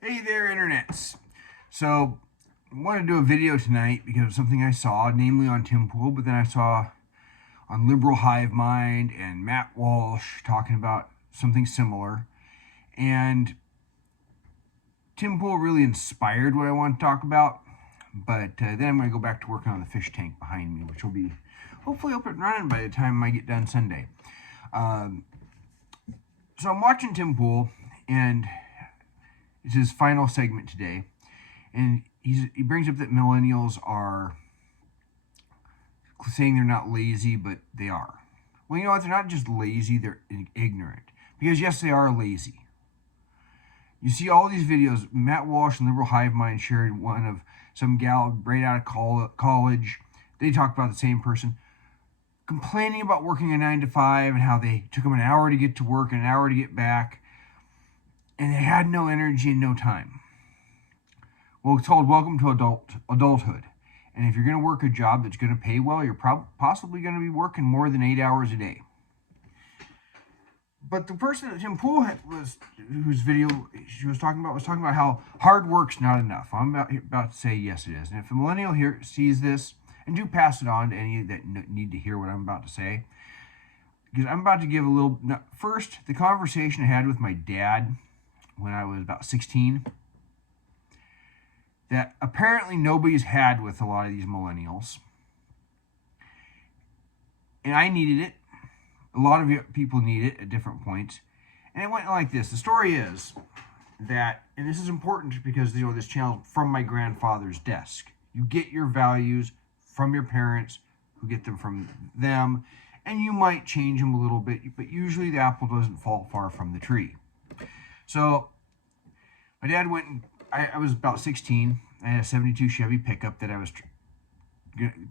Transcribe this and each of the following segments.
Hey there, internets. So, I wanted to do a video tonight because of something I saw, namely on Tim Pool, but then I saw on Liberal Hive Mind and Matt Walsh talking about something similar. And Tim Pool really inspired what I want to talk about. But then I'm going to go back to working on the fish tank behind me, which will be hopefully up and running by the time I get done Sunday. Um, so I'm watching Tim Pool, and it's his final segment today. And he brings up that millennials are saying they're not lazy, but they are. Well, you know what? They're not just lazy, they're ignorant. Because, yes, they are lazy. You see all these videos. Matt Walsh and Liberal Hive Mind shared one of some gal right out of college. They talk about the same person complaining about working a 9 to 5 and how they took them an hour to get to work and an hour to get back. And they had no energy and no time. Well, it's called Welcome to Adulthood. And if you're going to work a job that's going to pay well, you're possibly going to be working more than 8 hours a day. But the person that Tim Pool whose video she was talking about how hard work's not enough. I'm about to say yes, it is. And if a millennial here sees this, and do pass it on to any that need to hear what I'm about to say, because I'm about to give a little. First, the conversation I had with my dad when I was about 16, that apparently nobody's had with a lot of these millennials. And I needed it. A lot of people need it at different points. And it went like this. The story is that, and this is important because this channel is from my grandfather's desk. You get your values from your parents, who get them from them, and you might change them a little bit, but usually the apple doesn't fall far from the tree. So my dad went and I was about 16. I had a 72 Chevy pickup that I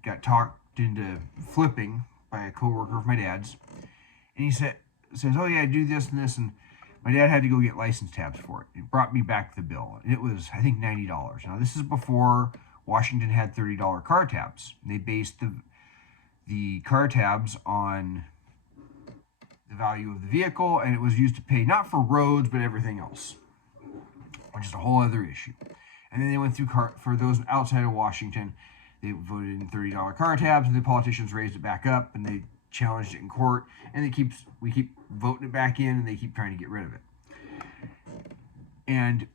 got talked into flipping by a coworker of my dad's. And he says, oh yeah, do this and this. And my dad had to go get license tabs for it. It brought me back the bill. And it was, I think, $90. Now, this is before Washington had $30 car tabs. They based the car tabs on the value of the vehicle, and it was used to pay not for roads, but everything else, which is a whole other issue. And then they went through for those outside of Washington, they voted in $30 car tabs, and the politicians raised it back up, and they challenged it in court, and we keep voting it back in, and they keep trying to get rid of it. And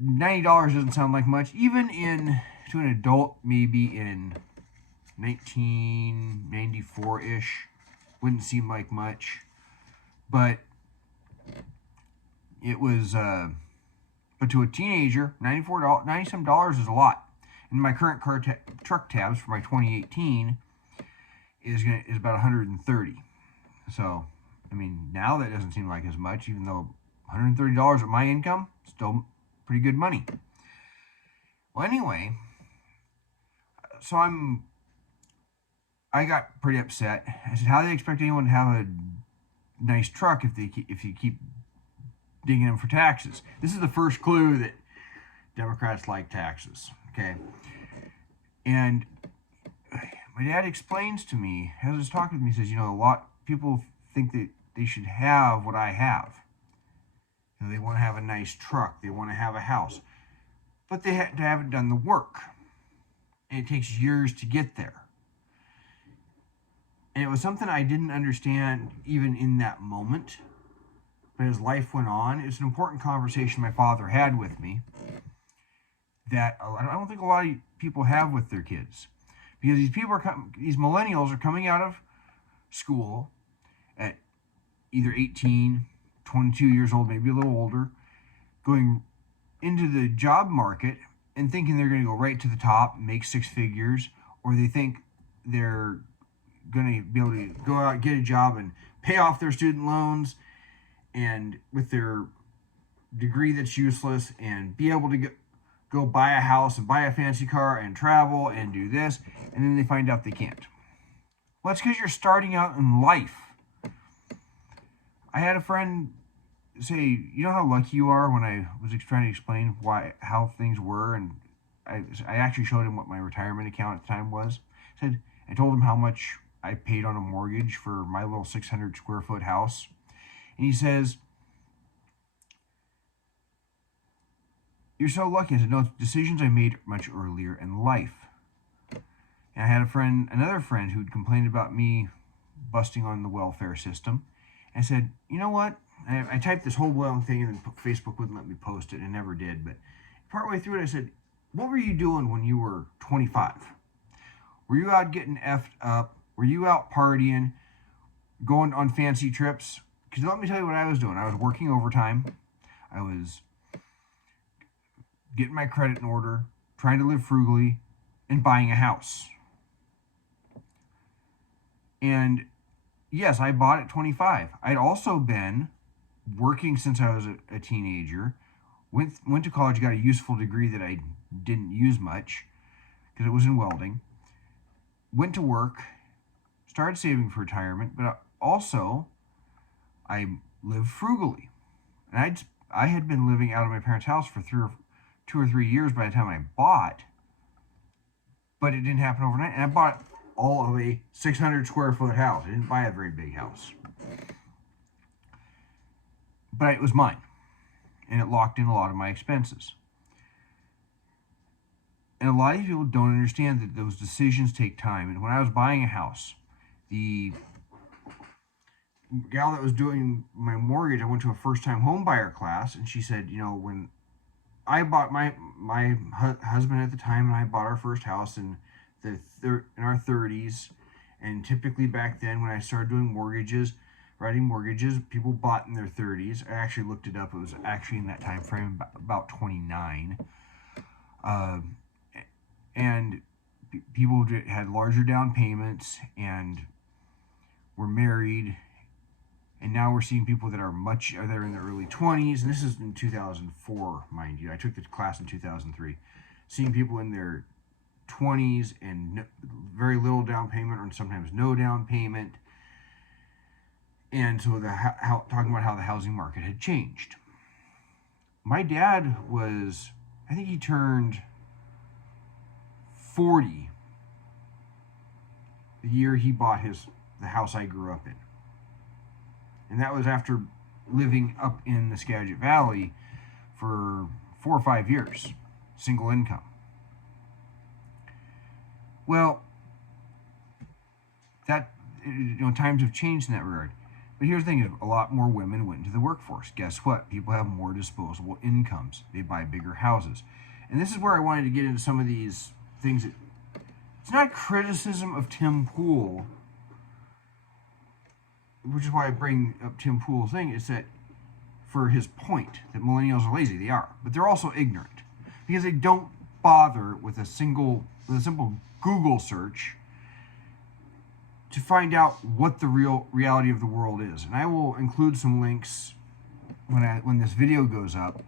$90 doesn't sound like much, even to an adult, maybe in 1994-ish, wouldn't seem like much, but it was. But to a teenager, $90 is a lot. And my current truck tabs for my 2018 is about $130. So, I mean, now that doesn't seem like as much, even though $130 at my income, still pretty good money. Well, anyway, so I got pretty upset. I said, how do they expect anyone to have a nice truck if you keep digging them for taxes? This is the first clue that Democrats like taxes. Okay, and my dad explains to me, as he's talking to me, he says, a lot of people think that they should have what I have. They want to have a nice truck. They want to have a house. But they haven't done the work. And it takes years to get there. And it was something I didn't understand even in that moment. But as life went on, it's an important conversation my father had with me that I don't think a lot of people have with their kids. Because these millennials are coming out of school at either 18, 22 years old, maybe a little older, going into the job market and thinking they're going to go right to the top, make six figures, or they think they're going to be able to go out, get a job, and pay off their student loans, and with their degree that's useless, and be able to go buy a house and buy a fancy car and travel and do this, and then they find out they can't. Well, that's because you're starting out in life. I had a friend say, you know how lucky you are, when I was trying to explain how things were, and I actually showed him what my retirement account at the time was. I told him how much I paid on a mortgage for my little 600 square foot house. And he says, you're so lucky. I said, no, it's decisions I made much earlier in life. And I had another friend who'd complained about me busting on the welfare system. And I said, you know what? I typed this whole long thing, and then Facebook wouldn't let me post it, and never did. But partway through it, I said, what were you doing when you were 25? Were you out getting effed up? Were you out partying, going on fancy trips? Because let me tell you what I was doing. I was working overtime. I was getting my credit in order, trying to live frugally, and buying a house. And yes, I bought at 25. I'd also been working since I was a teenager. Went to college, got a useful degree that I didn't use much because it was in welding. Went to work, started saving for retirement, but also I lived frugally. And I had been living out of my parents' house for 2 or 3 years by the time I bought, but it didn't happen overnight. And I bought all of a 600 square foot house. I didn't buy a very big house, but it was mine, and it locked in a lot of my expenses. And a lot of people don't understand that those decisions take time. And when I was buying a house, the gal that was doing my mortgage, I went to a first-time home buyer class, and she said, you know, when I bought my husband at the time and I bought our first house in our 30s, and typically back then when I started doing writing mortgages, people bought in their 30s. I actually looked it up. It was actually in that time frame, about 29. And people had larger down payments and were married. And now we're seeing people that are in their early 20s. And this is in 2004, mind you. I took the class in 2003. Seeing people in their 20s and very little down payment, or sometimes no down payment. And so talking about how the housing market had changed. My dad I think he turned 40 the year he bought the house I grew up in. And that was after living up in the Skagit Valley for 4 or 5 years, single income. Well, times have changed in that regard. But here's the thing, a lot more women went into the workforce. Guess what? People have more disposable incomes. They buy bigger houses. And this is where I wanted to get into some of these things. It's not criticism of Tim Pool, which is why I bring up Tim Pool's thing, is that for his point that millennials are lazy, they are. But they're also ignorant because they don't bother with a simple Google search to find out what the real reality of the world is. And I will include some links when this video goes up.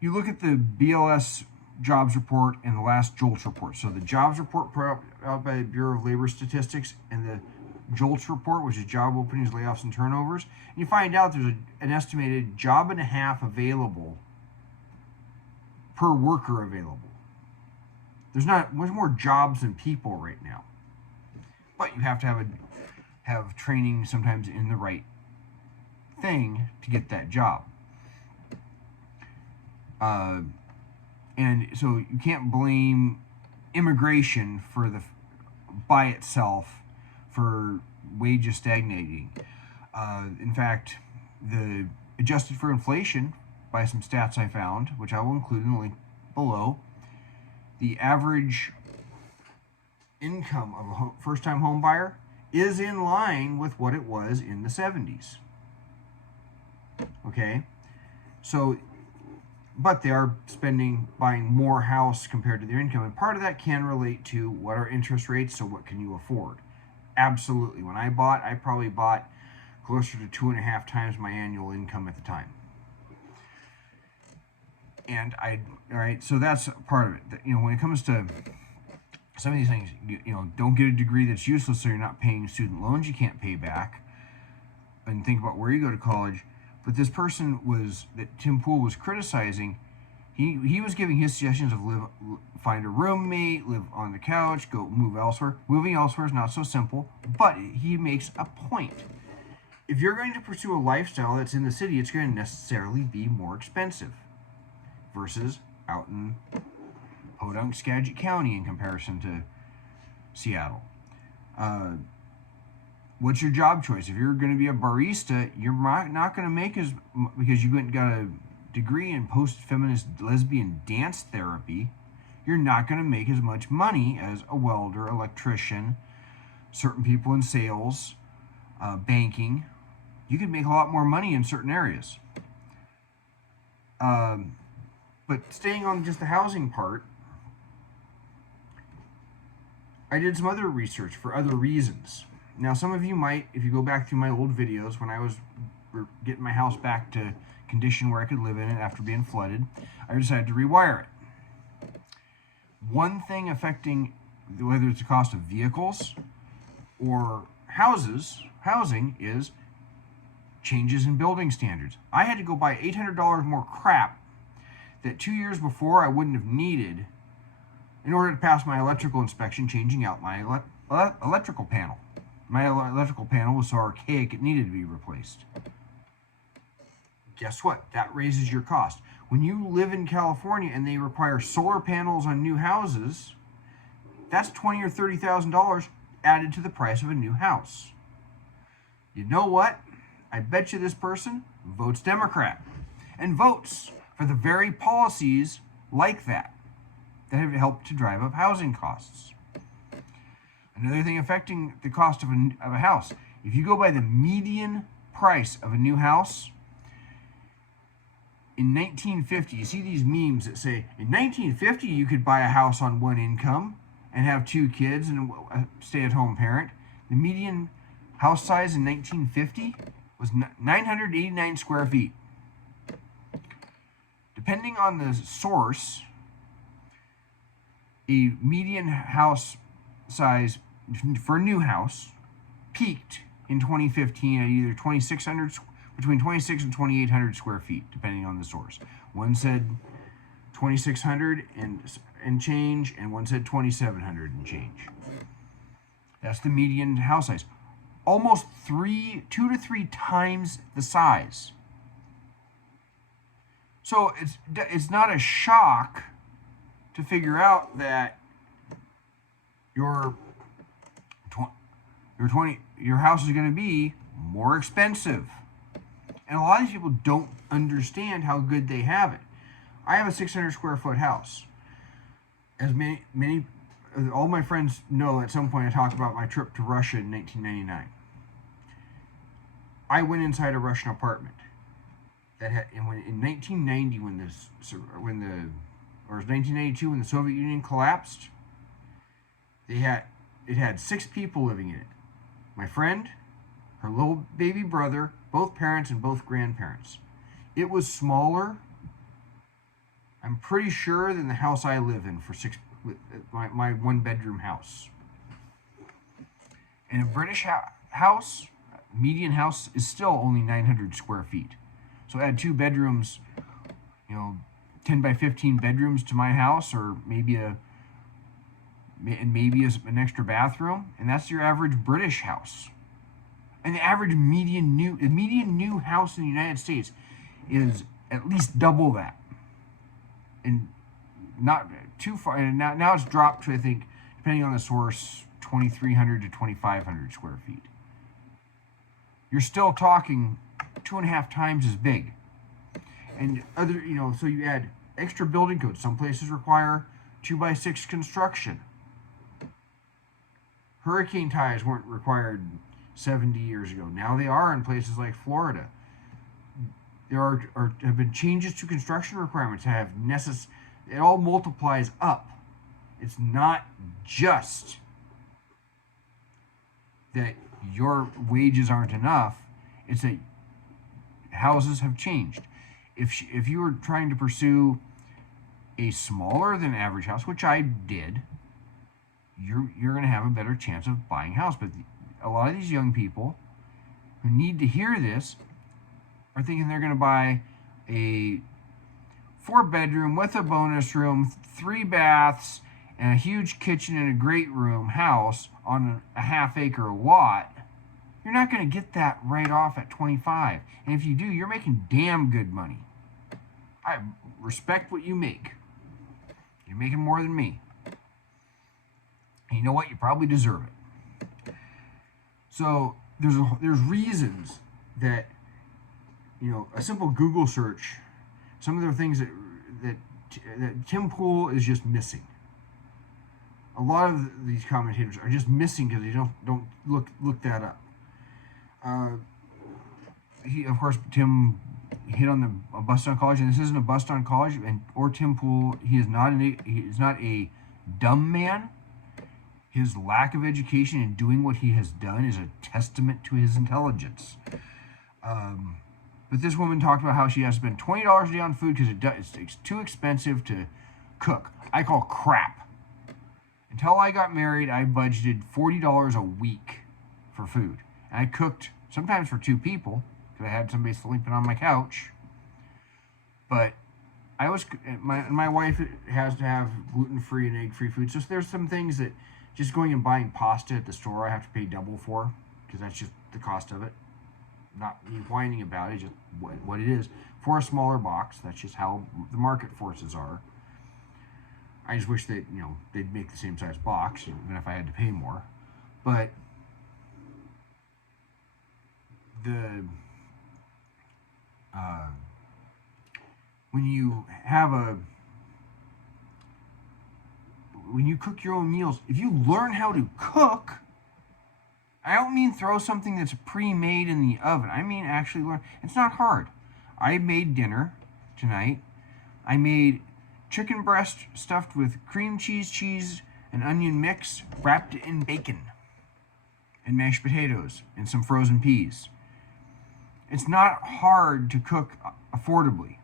You look at the BLS jobs report and the last Jolts report. So the jobs report put out by the Bureau of Labor Statistics and the Jolts report, which is job openings, layoffs, and turnovers. And you find out there's an estimated job and a half available per worker available. There's not much more jobs than people right now. But you have to have training sometimes in the right thing to get that job. And so you can't blame immigration by itself for wages stagnating. In fact, the adjusted for inflation by some stats I found, which I will include in the link below, the average income of a first-time home buyer is in line with what it was in the 70s. Okay? So, but they are buying more house compared to their income. And part of that can relate to what are interest rates, so what can you afford? Absolutely. When I probably bought closer to 2.5 times my annual income at the time. And all right, so that's part of it. When it comes to some of these things, don't get a degree that's useless so you're not paying student loans you can't pay back. And think about where you go to college. But this person that Tim Pool was criticizing, he was giving his suggestions of find a roommate, live on the couch, go move elsewhere. Moving elsewhere is not so simple, but he makes a point. If you're going to pursue a lifestyle that's in the city, it's going to necessarily be more expensive. versus out in Podunk, Skagit County in comparison to Seattle. What's your job choice? If you're going to be a barista, you're not going to make as, because you got a degree in post-feminist lesbian dance therapy, you're not going to make as much money as a welder, electrician, certain people in sales, banking. You could make a lot more money in certain areas. But staying on just the housing part, I did some other research for other reasons. Now, some of you might, if you go back through my old videos, when I was getting my house back to condition where I could live in it after being flooded, I decided to rewire it. One thing affecting whether it's the cost of vehicles or housing is changes in building standards. I had to go buy $800 more crap that 2 years before I wouldn't have needed in order to pass my electrical inspection, changing out my electrical panel. My electrical panel was so archaic it needed to be replaced. Guess what? That raises your cost. When you live in California and they require solar panels on new houses, that's $20,000 or $30,000 added to the price of a new house. You know what? I bet you this person votes Democrat and votes for the very policies like that have helped to drive up housing costs. Another thing affecting the cost of a house, if you go by the median price of a new house, in 1950, you see these memes that say, in 1950 you could buy a house on one income and have 2 kids and a stay-at-home parent. The median house size in 1950 was 989 square feet. Depending on the source, a median house size for a new house peaked in 2015 at either between 2,600 and 2,800 square feet, depending on the source. One said 2,600 and change, and one said 2,700 and change. That's the median house size. Almost 2 to 3 times the size. So it's not a shock to figure out that your house is going to be more expensive. And a lot of these people don't understand how good they have it. I have a 600 square foot house. As all my friends know, at some point I talked about my trip to Russia in 1999. I went inside a Russian apartment in 1990 or it was 1992 when the Soviet Union collapsed. It had 6 people living in it. My friend, her little baby brother, both parents and both grandparents. It was smaller, I'm pretty sure, than the house I live in my 1-bedroom house. In a British house, median house is still only 900 square feet. So add 2 bedrooms, 10 by 15 bedrooms to my house, or maybe an extra bathroom, and that's your average British house. And the average median new house in the United States is at least double that, and not too far. And now it's dropped to, I think, depending on the source, 2,300 to 2,500 square feet. You're still talking 2.5 times as big. And so you add extra building codes. Some places require 2x6 construction. Hurricane ties weren't required 70 years ago. Now they are in places like Florida. There have been changes to construction requirements that it all multiplies up. It's not just that your wages aren't enough, it's that houses have changed. If you were trying to pursue a smaller than average house, which I did, you're going to have a better chance of buying a house. But a lot of these young people who need to hear this are thinking they're going to buy a 4-bedroom with a bonus room, 3 baths, and a huge kitchen and a great room house on a half-acre lot. You're not going to get that right off at 25. And if you do, you're making damn good money. I respect what you make. You're making more than me. And you know what? You probably deserve it. So there's reasons that, a simple Google search, some of the things that Tim Pool is just missing. A lot of these commentators are just missing because they don't look that up. Of course, Tim hit on a bust-on college, and this isn't a bust-on college. Or Tim Pool, he is not a dumb man. His lack of education and doing what he has done is a testament to his intelligence. But this woman talked about how she has to spend $20 a day on food because it's too expensive to cook. I call crap. Until I got married, I budgeted $40 a week for food. And I cooked sometimes for 2 people because I had somebody sleeping on my couch. But my wife has to have gluten-free and egg-free food. So there's some things that just going and buying pasta at the store I have to pay double for because that's just the cost of it. Not me whining about it, just what it is. For a smaller box, that's just how the market forces are. I just wish that, they'd make the same size box, even if I had to pay more. But when you cook your own meals, if you learn how to cook, I don't mean throw something that's pre-made in the oven. I mean actually learn. It's not hard. I made dinner tonight. I made chicken breast stuffed with cream cheese, and onion mix, wrapped in bacon and mashed potatoes and some frozen peas. It's not hard to cook affordably.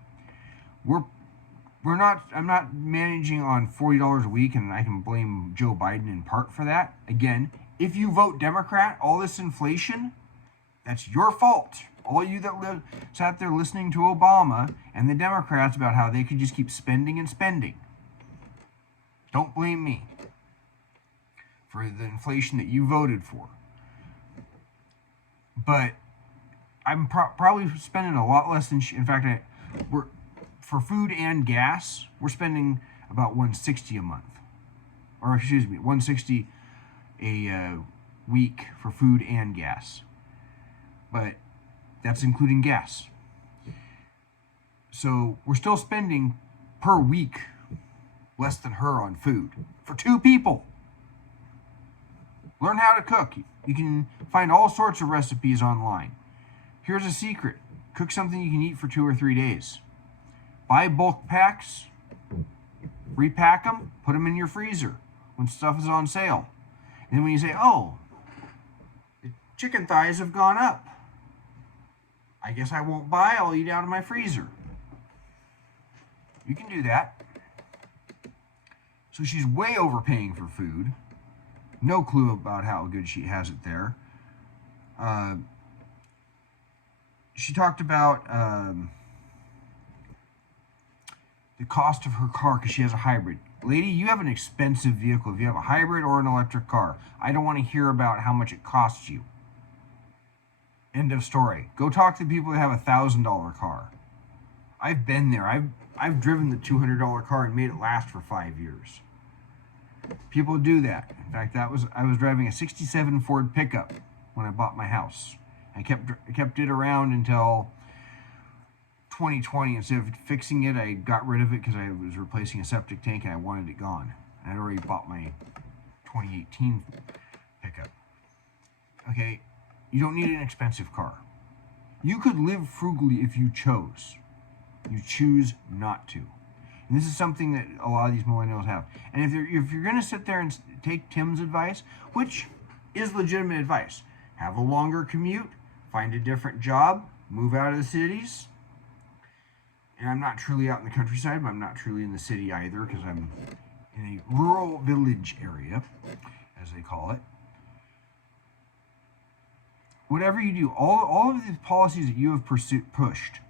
I'm not managing on $40 a week, and I can blame Joe Biden in part for that. Again, if you vote Democrat, all this inflation, that's your fault. All you that sat there listening to Obama and the Democrats about how they could just keep spending and spending. Don't blame me for the inflation that you voted for. But I'm probably spending a lot less than. In fact, for food and gas, we're spending about $160 a month, or excuse me, $160 a week for food and gas. But that's including gas. So we're still spending per week less than her on food for 2 people. Learn how to cook. You can find all sorts of recipes online. Here's a secret. Cook something you can eat for 2 or 3 days. Buy bulk packs, repack them, put them in your freezer when stuff is on sale. And then when you say, oh, the chicken thighs have gone up, I guess I won't buy, I'll eat out of my freezer. You can do that. So she's way overpaying for food. No clue about how good she has it there. She talked about the cost of her car because she has a hybrid. Lady, you have an expensive vehicle if you have a hybrid or an electric car. I don't want to hear about how much it costs you. End of story. Go talk to the people that have a $1,000 car. I've been there. I've driven the $200 car and made it last for 5 years. People do that. In fact, I was driving a '67 Ford pickup when I bought my house. I kept it around until 2020. Instead of fixing it, I got rid of it because I was replacing a septic tank and I wanted it gone. And I'd already bought my 2018 pickup. Okay, you don't need an expensive car. You could live frugally if you chose. You choose not to. And this is something that a lot of these millennials have. And if you're going to sit there and take Tim's advice, which is legitimate advice, have a longer commute, find a different job, move out of the cities. And I'm not truly out in the countryside, but I'm not truly in the city either because I'm in a rural village area, as they call it. Whatever you do, all of the policies that you have pushed,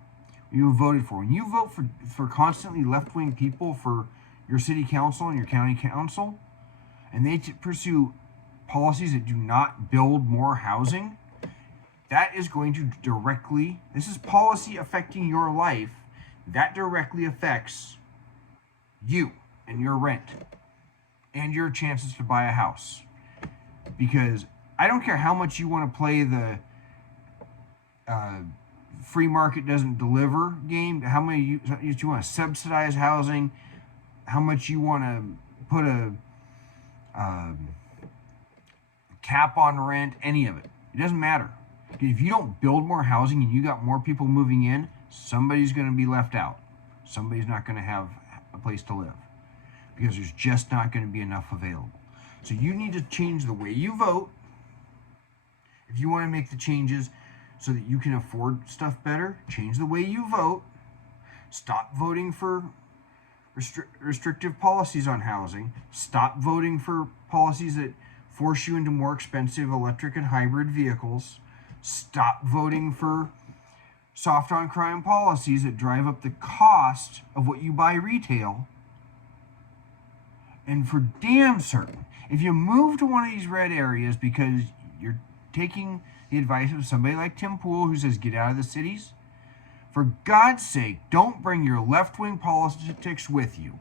you have voted for. When you vote for constantly left-wing people for your city council and your county council, and they pursue policies that do not build more housing, that is going to directly, this is policy affecting your life that directly affects you and your rent and your chances to buy a house. Because I don't care how much you want to play the free market doesn't deliver game, how many you want to subsidize housing, how much you want to put a cap on rent, any of it. It doesn't matter. If you don't build more housing and you got more people moving in, somebody's going to be left out. Somebody's not going to have a place to live because there's just not going to be enough available. So you need to change the way you vote if you want to make the changes so that you can afford stuff better. Change the way you vote. Stop voting for restrictive policies on housing. Stop voting for policies that force you into more expensive electric and hybrid vehicles. Stop voting for soft on crime policies that drive up the cost of what you buy retail. And for damn certain, if you move to one of these red areas because you're taking the advice of somebody like Tim Pool who says get out of the cities, for God's sake, don't bring your left-wing politics with you.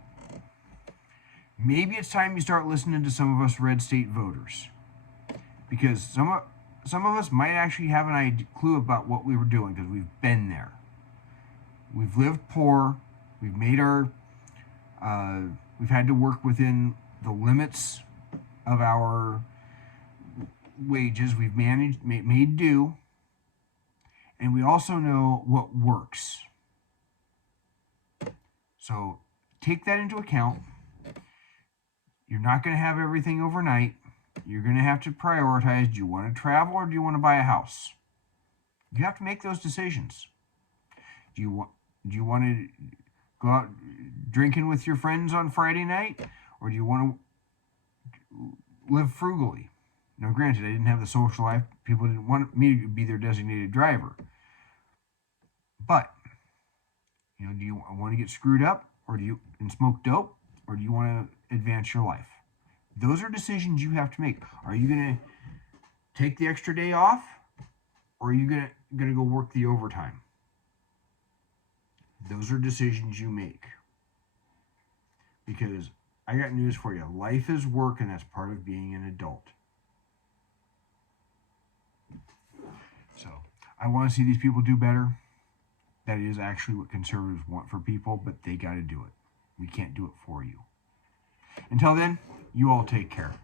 Maybe it's time you start listening to some of us red state voters, because some of us might actually have an clue about what we were doing because we've been there. We've lived poor. We've made we've had to work within the limits of our wages. We've made do, and we also know what works. So take that into account. You're not going to have everything overnight. You're going to have to prioritize. Do you want to travel or do you want to buy a house? You have to make those decisions. Do you want to go out drinking with your friends on Friday night, or do you want to live frugally? Now, granted, I didn't have the social life. People didn't want me to be their designated driver. But, do you want to get screwed up and smoke dope, or do you want to advance your life? Those are decisions you have to make. Are you going to take the extra day off, or are you going to go work the overtime? Those are decisions you make. Because I got news for you. Life is work, and that's part of being an adult. So, I want to see these people do better. That is actually what conservatives want for people, but they got to do it. We can't do it for you. Until then, you all take care.